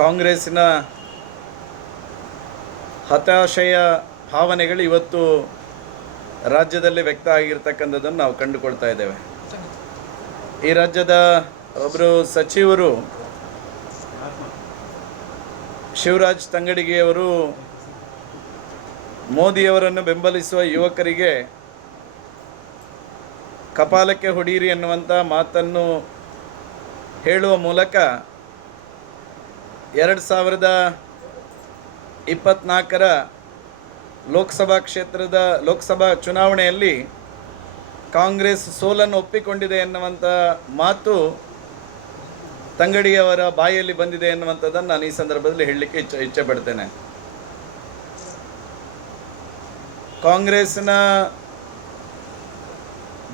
ಕಾಂಗ್ರೆಸ್ಸಿನ ಹತಾಶೆಯ ಭಾವನೆಗಳು ಇವತ್ತು ರಾಜ್ಯದಲ್ಲಿ ವ್ಯಕ್ತ ಆಗಿರ್ತಕ್ಕಂಥದ್ದನ್ನು ನಾವು ಕಂಡುಕೊಳ್ತಾ ಇದ್ದೇವೆ. ಈ ರಾಜ್ಯದ ಒಬ್ಬರು ಸಚಿವರು ಶಿವರಾಜ್ ತಂಗಡಿಗೆಯವರು ಮೋದಿಯವರನ್ನು ಬೆಂಬಲಿಸುವ ಯುವಕರಿಗೆ ಕಪಾಲಕ್ಕೆ ಹೊಡೀರಿ ಎನ್ನುವಂಥ ಮಾತನ್ನು ಹೇಳುವ ಮೂಲಕ ಎರಡು ಸಾವಿರದ ಇಪ್ಪತ್ತ್ನಾಲ್ಕರ ಲೋಕಸಭಾ ಕ್ಷೇತ್ರದ ಲೋಕಸಭಾ ಚುನಾವಣೆಯಲ್ಲಿ ಕಾಂಗ್ರೆಸ್ ಸೋಲನ್ನು ಒಪ್ಪಿಕೊಂಡಿದೆ ಎನ್ನುವಂಥ ಮಾತು ತಂಗಡಿಯವರ ಬಾಯಲ್ಲಿ ಬಂದಿದೆ ಎನ್ನುವಂಥದ್ದನ್ನು ನಾನು ಈ ಸಂದರ್ಭದಲ್ಲಿ ಹೇಳಲಿಕ್ಕೆ ಇಚ್ಛ ಇಚ್ಛೆ ಪಡ್ತೇನೆ ಕಾಂಗ್ರೆಸ್ನ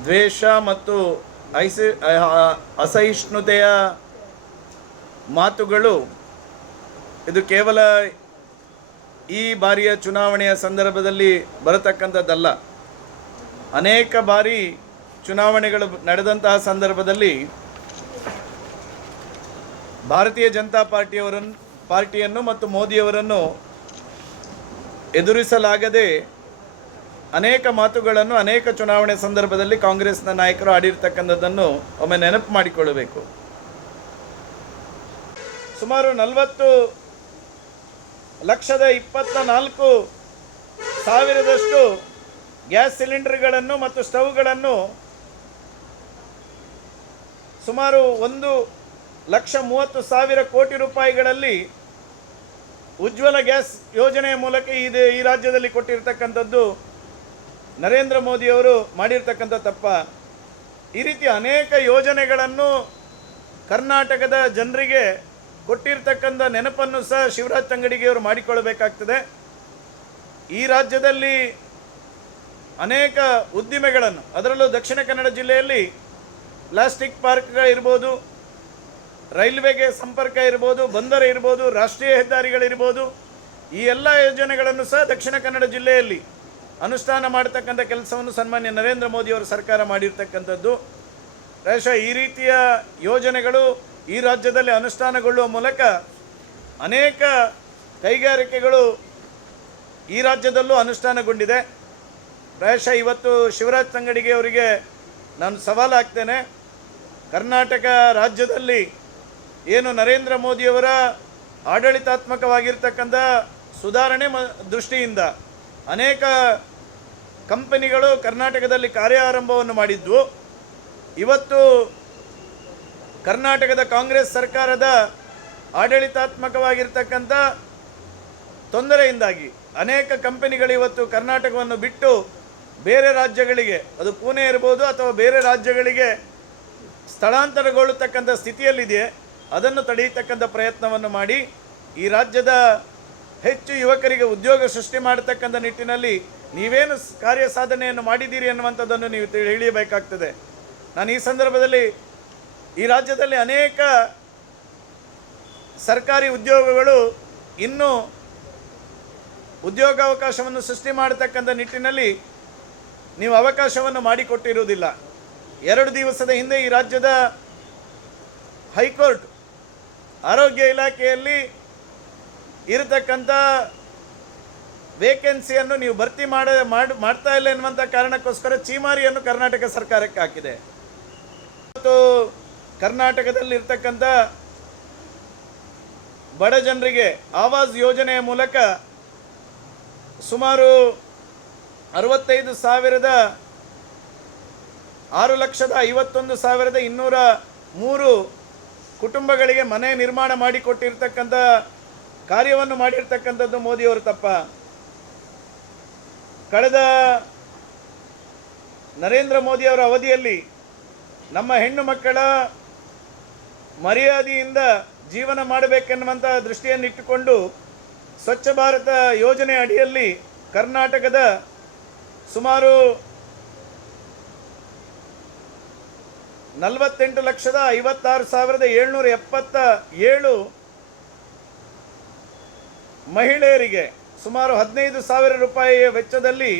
ದ್ವೇಷ ಮತ್ತು ಐಸಿ ಅಸಹಿಷ್ಣುತೆಯ ಮಾತುಗಳು ಇದು ಕೇವಲ ಈ ಬಾರಿಯ ಚುನಾವಣೆಯ ಸಂದರ್ಭದಲ್ಲಿ ಬರತಕ್ಕಂಥದ್ದಲ್ಲ. ಅನೇಕ ಬಾರಿ ಚುನಾವಣೆಗಳು ನಡೆದಂತಹ ಸಂದರ್ಭದಲ್ಲಿ ಭಾರತೀಯ ಜನತಾ ಪಾರ್ಟಿಯವರನ್ನು ಪಾರ್ಟಿಯನ್ನು ಮತ್ತು ಮೋದಿಯವರನ್ನು ಎದುರಿಸಲಾಗದೆ ಅನೇಕ ಮಾತುಗಳನ್ನು ಅನೇಕ ಚುನಾವಣೆ ಸಂದರ್ಭದಲ್ಲಿ ಕಾಂಗ್ರೆಸ್ನ ನಾಯಕರು ಆಡಿರ್ತಕ್ಕಂಥದ್ದನ್ನು ಒಮ್ಮೆ ನೆನಪು ಮಾಡಿಕೊಳ್ಳಬೇಕು. ಸುಮಾರು ನಲವತ್ತು ಲಕ್ಷದ ಇಪ್ಪತ್ತ ನಾಲ್ಕು ಸಾವಿರದಷ್ಟು ಗ್ಯಾಸ್ ಸಿಲಿಂಡರ್ಗಳನ್ನು ಮತ್ತು ಸ್ಟವ್ಗಳನ್ನು ಸುಮಾರು ಒಂದು ಲಕ್ಷ ಮೂವತ್ತು ಸಾವಿರ ಕೋಟಿ ರೂಪಾಯಿಗಳಲ್ಲಿ ಉಜ್ವಲ ಗ್ಯಾಸ್ ಯೋಜನೆಯ ಮೂಲಕ ಇದು ಈ ರಾಜ್ಯದಲ್ಲಿ ಕೊಟ್ಟಿರ್ತಕ್ಕಂಥದ್ದು ನರೇಂದ್ರ ಮೋದಿಯವರು ಮಾಡಿರ್ತಕ್ಕಂಥ ತಪ್ಪ. ಈ ರೀತಿ ಅನೇಕ ಯೋಜನೆಗಳನ್ನು ಕರ್ನಾಟಕದ ಜನರಿಗೆ ಕೊಟ್ಟಿರ್ತಕ್ಕಂಥ ನೆನಪನ್ನು ಸಹ ಶಿವರಾಜ್ ತಂಗಡಿಗೆಯವರು ಮಾಡಿಕೊಳ್ಳಬೇಕಾಗ್ತದೆ. ಈ ರಾಜ್ಯದಲ್ಲಿ ಅನೇಕ ಉದ್ದಿಮೆಗಳನ್ನು, ಅದರಲ್ಲೂ ದಕ್ಷಿಣ ಕನ್ನಡ ಜಿಲ್ಲೆಯಲ್ಲಿ ಪ್ಲಾಸ್ಟಿಕ್ ಪಾರ್ಕ್ಗಳಿರ್ಬೋದು ರೈಲ್ವೆಗೆ ಸಂಪರ್ಕ ಇರ್ಬೋದು, ಬಂದರ ಇರ್ಬೋದು, ರಾಷ್ಟ್ರೀಯ ಹೆದ್ದಾರಿಗಳಿರ್ಬೋದು ಈ ಎಲ್ಲ ಯೋಜನೆಗಳನ್ನು ಸಹ ದಕ್ಷಿಣ ಕನ್ನಡ ಜಿಲ್ಲೆಯಲ್ಲಿ ಅನುಷ್ಠಾನ ಮಾಡತಕ್ಕಂಥ ಕೆಲಸವನ್ನು ಸನ್ಮಾನ್ಯ ನರೇಂದ್ರ ಮೋದಿಯವರ ಸರ್ಕಾರ ಮಾಡಿರ್ತಕ್ಕಂಥದ್ದು. ಪ್ರಾಯಶಃ ಈ ರೀತಿಯ ಯೋಜನೆಗಳು ಈ ರಾಜ್ಯದಲ್ಲಿ ಅನುಷ್ಠಾನಗೊಳ್ಳುವ ಮೂಲಕ ಅನೇಕ ಕೈಗಾರಿಕೆಗಳು ಈ ರಾಜ್ಯದಲ್ಲೂ ಅನುಷ್ಠಾನಗೊಂಡಿದೆ. ಪ್ರಾಯಶಃ ಇವತ್ತು ಶಿವರಾಜ್ ತಂಗಡಿಗೆ ಅವರಿಗೆ ನಾನು ಸವಾಲು ಹಾಕ್ತೇನೆ. ಕರ್ನಾಟಕ ರಾಜ್ಯದಲ್ಲಿ ಏನು ನರೇಂದ್ರ ಮೋದಿಯವರ ಆಡಳಿತಾತ್ಮಕವಾಗಿರ್ತಕ್ಕಂಥ ಸುಧಾರಣೆ ಮ, ದೃಷ್ಟಿಯಿಂದ ಅನೇಕ ಕಂಪನಿಗಳು ಕರ್ನಾಟಕದಲ್ಲಿ ಕಾರ್ಯಾರಂಭವನ್ನು ಮಾಡಿದ್ವು. ಇವತ್ತು ಕರ್ನಾಟಕದ ಕಾಂಗ್ರೆಸ್ ಸರ್ಕಾರದ ಆಡಳಿತಾತ್ಮಕವಾಗಿರ್ತಕ್ಕಂಥ ತೊಂದರೆಯಿಂದಾಗಿ ಅನೇಕ ಕಂಪನಿಗಳು ಇವತ್ತು ಕರ್ನಾಟಕವನ್ನು ಬಿಟ್ಟು ಬೇರೆ ರಾಜ್ಯಗಳಿಗೆ, ಅದು ಪುಣೆ ಇರ್ಬೋದು ಅಥವಾ ಬೇರೆ ರಾಜ್ಯಗಳಿಗೆ ಸ್ಥಳಾಂತರಗೊಳ್ಳತಕ್ಕಂಥ ಸ್ಥಿತಿಯಲ್ಲಿದೆ, ಅದನ್ನು ತಡೆಯತಕ್ಕಂಥ ಪ್ರಯತ್ನವನ್ನು ಮಾಡಿ ಈ ರಾಜ್ಯದ ಹೆಚ್ಚು ಯುವಕರಿಗೆ ಉದ್ಯೋಗ ಸೃಷ್ಟಿ ಮಾಡತಕ್ಕಂಥ ನಿಟ್ಟಿನಲ್ಲಿ ನೀವೇನು ಕಾರ್ಯ ಸಾಧನೆಯನ್ನು ಮಾಡಿದ್ದೀರಿ ಅನ್ನುವಂಥದ್ದನ್ನು ನೀವು ತಿಳಿ- ತಿಳಿಯಬೇಕಾಗ್ತದೆ. ನಾನು ಈ ಸಂದರ್ಭದಲ್ಲಿ ಈ ರಾಜ್ಯದಲ್ಲಿ ಅನೇಕ ಸರ್ಕಾರಿ ಉದ್ಯೋಗಗಳು ಇನ್ನೂ ಉದ್ಯೋಗಾವಕಾಶವನ್ನು ಸೃಷ್ಟಿ ಮಾಡತಕ್ಕಂಥ ನಿಟ್ಟಿನಲ್ಲಿ ನೀವು ಅವಕಾಶವನ್ನು ಮಾಡಿಕೊಟ್ಟಿರುವುದಿಲ್ಲ. ಎರಡು ದಿವಸದ ಹಿಂದೆ ಈ ರಾಜ್ಯದ ಹೈಕೋರ್ಟ್ ಆರೋಗ್ಯ ಇಲಾಖೆಯಲ್ಲಿ ಇರತಕ್ಕಂಥ ವೇಕೆನ್ಸಿಯನ್ನು ನೀವು ಭರ್ತಿ ಮಾಡ, ಮಾಡ್, ಮಾಡ್ತಾ ಇಲ್ಲ ಎನ್ನುವಂಥ ಕಾರಣಕ್ಕೋಸ್ಕರ ಚೀಮಾರಿಯನ್ನು ಕರ್ನಾಟಕ ಸರ್ಕಾರಕ್ಕೆ ಹಾಕಿದೆ. ಮತ್ತು ಕರ್ನಾಟಕದಲ್ಲಿರ್ತಕ್ಕಂಥ ಬಡ ಜನರಿಗೆ ಆವಾಸ್ ಯೋಜನೆಯ ಮೂಲಕ ಸುಮಾರು ಅರವತ್ತೈದು ಸಾವಿರದ ಆರು ಲಕ್ಷದ ಐವತ್ತೊಂದು ಸಾವಿರದ ಇನ್ನೂರ ಮೂರು ಕುಟುಂಬಗಳಿಗೆ ಮನೆ ನಿರ್ಮಾಣ ಮಾಡಿಕೊಟ್ಟಿರ್ತಕ್ಕಂಥ ಕಾರ್ಯವನ್ನು ಮಾಡಿರ್ತಕ್ಕಂಥದ್ದು ಮೋದಿಯವರು ತಪ್ಪ. ಕಳೆದ ನರೇಂದ್ರ ಮೋದಿಯವರ ಅವಧಿಯಲ್ಲಿ ನಮ್ಮ ಹೆಣ್ಣು ಮಕ್ಕಳ ಮರ್ಯಾದೆಯಿಂದ ಜೀವನ ಮಾಡಬೇಕೆನ್ನುವಂಥ ದೃಷ್ಟಿಯನ್ನಿಟ್ಟುಕೊಂಡು ಸ್ವಚ್ಛ ಭಾರತ ಯೋಜನೆ ಅಡಿಯಲ್ಲಿ ಕರ್ನಾಟಕದ ಸುಮಾರು ನಲವತ್ತೆಂಟು ಲಕ್ಷದ ಐವತ್ತಾರು ಸಾವಿರದ ಏಳ್ನೂರ ಎಪ್ಪತ್ತ ಏಳು ಮಹಿಳೆಯರಿಗೆ ಸುಮಾರು ಹದಿನೈದು ಸಾವಿರ ರೂಪಾಯಿಯ ವೆಚ್ಚದಲ್ಲಿ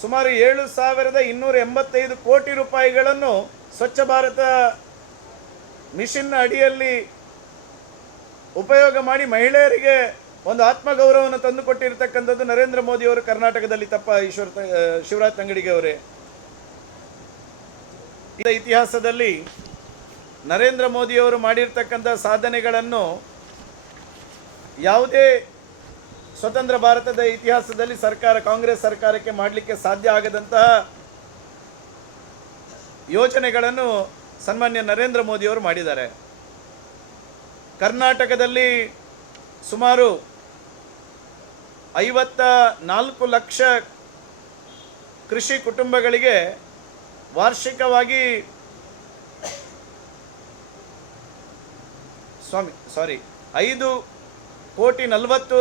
ಸುಮಾರು ಏಳು ಸಾವಿರದ ಇನ್ನೂರ ಎಂಬತ್ತೈದು ಕೋಟಿ ರೂಪಾಯಿಗಳನ್ನು ಸ್ವಚ್ಛ ಭಾರತ ಮಿಷನ್ನ ಅಡಿಯಲ್ಲಿ ಉಪಯೋಗ ಮಾಡಿ ಮಹಿಳೆಯರಿಗೆ ಒಂದು ಆತ್ಮಗೌರವವನ್ನು ತಂದುಕೊಟ್ಟಿರ್ತಕ್ಕಂಥದ್ದು ನರೇಂದ್ರ ಮೋದಿ ಅವರು ಕರ್ನಾಟಕದಲ್ಲಿ ತಪ್ಪ ಈಶ್ವರ ಶಿವರಾಜ್ ತಂಗಡಿಗೆ ಅವರೇ. ಇತಿಹಾಸದಲ್ಲಿ ನರೇಂದ್ರ ಮೋದಿಯವರು ಮಾಡಿರ್ತಕ್ಕಂಥ ಸಾಧನೆಗಳನ್ನು ಯಾವುದೇ ಸ್ವತಂತ್ರ ಭಾರತದ ಇತಿಹಾಸದಲ್ಲಿ ಸರ್ಕಾರ, ಕಾಂಗ್ರೆಸ್ ಸರ್ಕಾರಕ್ಕೆ ಮಾಡಲಿಕ್ಕೆ ಸಾಧ್ಯ ಆಗದಂತಹ ಯೋಜನೆಗಳನ್ನು ಸನ್ಮಾನ್ಯ ನರೇಂದ್ರ ಮೋದಿಯವರು ಮಾಡಿದ್ದಾರೆ. ಕರ್ನಾಟಕದಲ್ಲಿ ಸುಮಾರು ಐವತ್ತ ನಾಲ್ಕು ಲಕ್ಷ ಕೃಷಿ ಕುಟುಂಬಗಳಿಗೆ ವಾರ್ಷಿಕವಾಗಿ ಸ್ವಾಮಿ ಸಾರಿ ಐದು ಕೋಟಿ ನಲವತ್ತು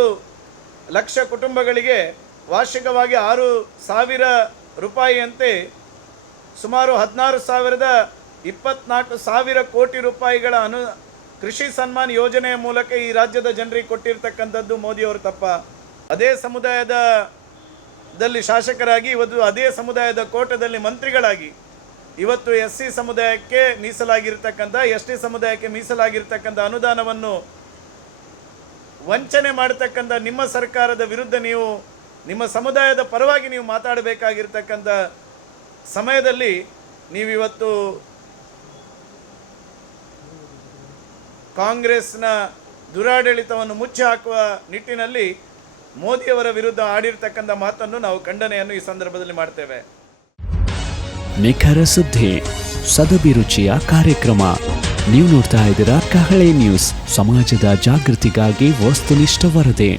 ಲಕ್ಷ ಕುಟುಂಬಗಳಿಗೆ ವಾರ್ಷಿಕವಾಗಿ ಆರು ಸಾವಿರ ರೂಪಾಯಿಯಂತೆ ಸುಮಾರು ಹದಿನಾರು ಸಾವಿರದ ಇಪ್ಪತ್ನಾಲ್ಕು ಸಾವಿರ ಕೋಟಿ ರೂಪಾಯಿಗಳ ಅನು ಕೃಷಿ ಸನ್ಮಾನ್ ಯೋಜನೆಯ ಮೂಲಕ ಈ ರಾಜ್ಯದ ಜನರಿಗೆ ಕೊಟ್ಟಿರ್ತಕ್ಕಂಥದ್ದು ಮೋದಿಯವರು ತಪ್ಪ. ಅದೇ ಸಮುದಾಯದ ದಲ್ಲಿ ಶಾಸಕರಾಗಿ, ಇವತ್ತು ಅದೇ ಸಮುದಾಯದ ಕೋಟದಲ್ಲಿ ಮಂತ್ರಿಗಳಾಗಿ, ಇವತ್ತು ಎಸ್ ಸಿ ಸಮುದಾಯಕ್ಕೆ ಮೀಸಲಾಗಿರ್ತಕ್ಕಂಥ ಎಸ್ ಟಿ ಸಮುದಾಯಕ್ಕೆ ಮೀಸಲಾಗಿರ್ತಕ್ಕಂಥ ಅನುದಾನವನ್ನು ವಂಚನೆ ಮಾಡತಕ್ಕಂಥ ನಿಮ್ಮ ಸರ್ಕಾರದ ವಿರುದ್ಧ ನೀವು, ನಿಮ್ಮ ಸಮುದಾಯದ ಪರವಾಗಿ ನೀವು ಮಾತಾಡಬೇಕಾಗಿರ್ತಕ್ಕಂಥ ಸಮಯದಲ್ಲಿ ನೀವಿವತ್ತು ಕಾಂಗ್ರೆಸ್ನ ದುರಾಡಳಿತವನ್ನು ಮುಚ್ಚಿ ಹಾಕುವ ನಿಟ್ಟಿನಲ್ಲಿ ಮೋದಿಯವರ ವಿರುದ್ಧ ಆಡಿರ್ತಕ್ಕಂಥ ಮಾತನ್ನು ನಾವು ಖಂಡನೆಯನ್ನು ಈ ಸಂದರ್ಭದಲ್ಲಿ ಮಾಡ್ತೇವೆ. ನಿಖರ ಸುದ್ದಿ ಸದಭಿರುಚಿಯ ಕಾರ್ಯಕ್ರಮ. ನೀವು ನೋಡ್ತಾ ಇದ್ದೀರಾ ಕಹಳೆ ನ್ಯೂಸ್, ಸಮಾಜದ ಜಾಗೃತಿಗಾಗಿ ವಸ್ತುನಿಷ್ಠ ವರದಿ.